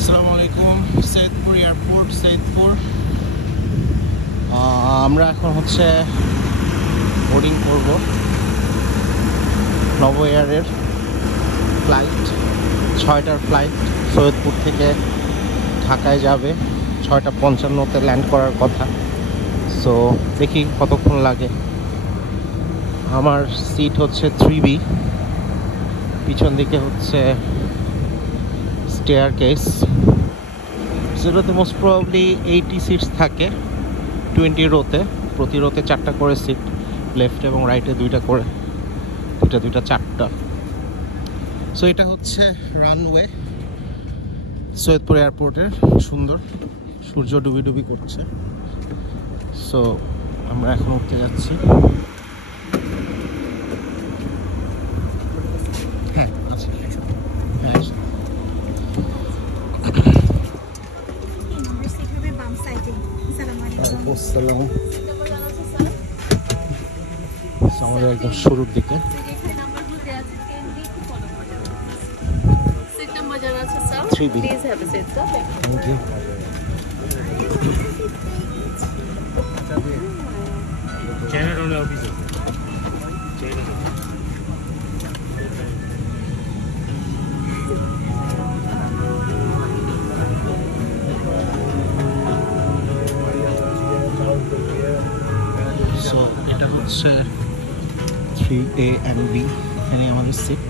আসসালামু আলাইকুম। সৈয়দপুর এয়ারপোর্ট, সৈয়দপুর। আমরা এখন হচ্ছে বোর্ডিং করব নব এয়ারের ফ্লাইট, 6টার ফ্লাইট সৈয়দপুর থেকে ঢাকায় যাবে। 6:55-তে ল্যান্ড করার কথা। সো দেখি কতক্ষণ লাগে। আমার সিট হচ্ছে 3B, পিছন দিকে হচ্ছে স্টেয়ার কেস, যেটাতে মোস্ট প্রবাবলি 80 সিটস থাকে 20 রোতে। প্রতি রোতে 4টা করে সিট, লেফট এবং রাইটে 2টা করে, দুইটা 4টা। সো এটা হচ্ছে রানওয়ে সৈয়দপুর এয়ারপোর্টের। সুন্দর, সূর্য ডুবি করছে। সো আমরা এখন উঠতে যাচ্ছি। হ্যাঁ আচ্ছা, আমাদের একদম শুরুর দিকে। Please have a seat, sir. Thank you. So এটা হচ্ছে 3A and B, এখানে আমাদের সিট।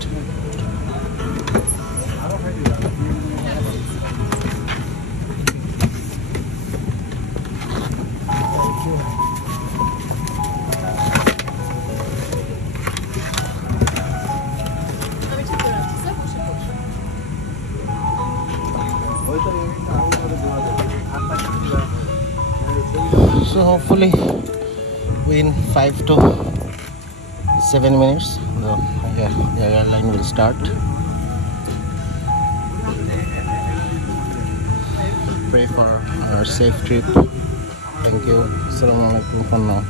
So hopefully within 5 to 7 minutes the airline will start. Pray for our safe trip. Thank you. Assalamu alaikum for now.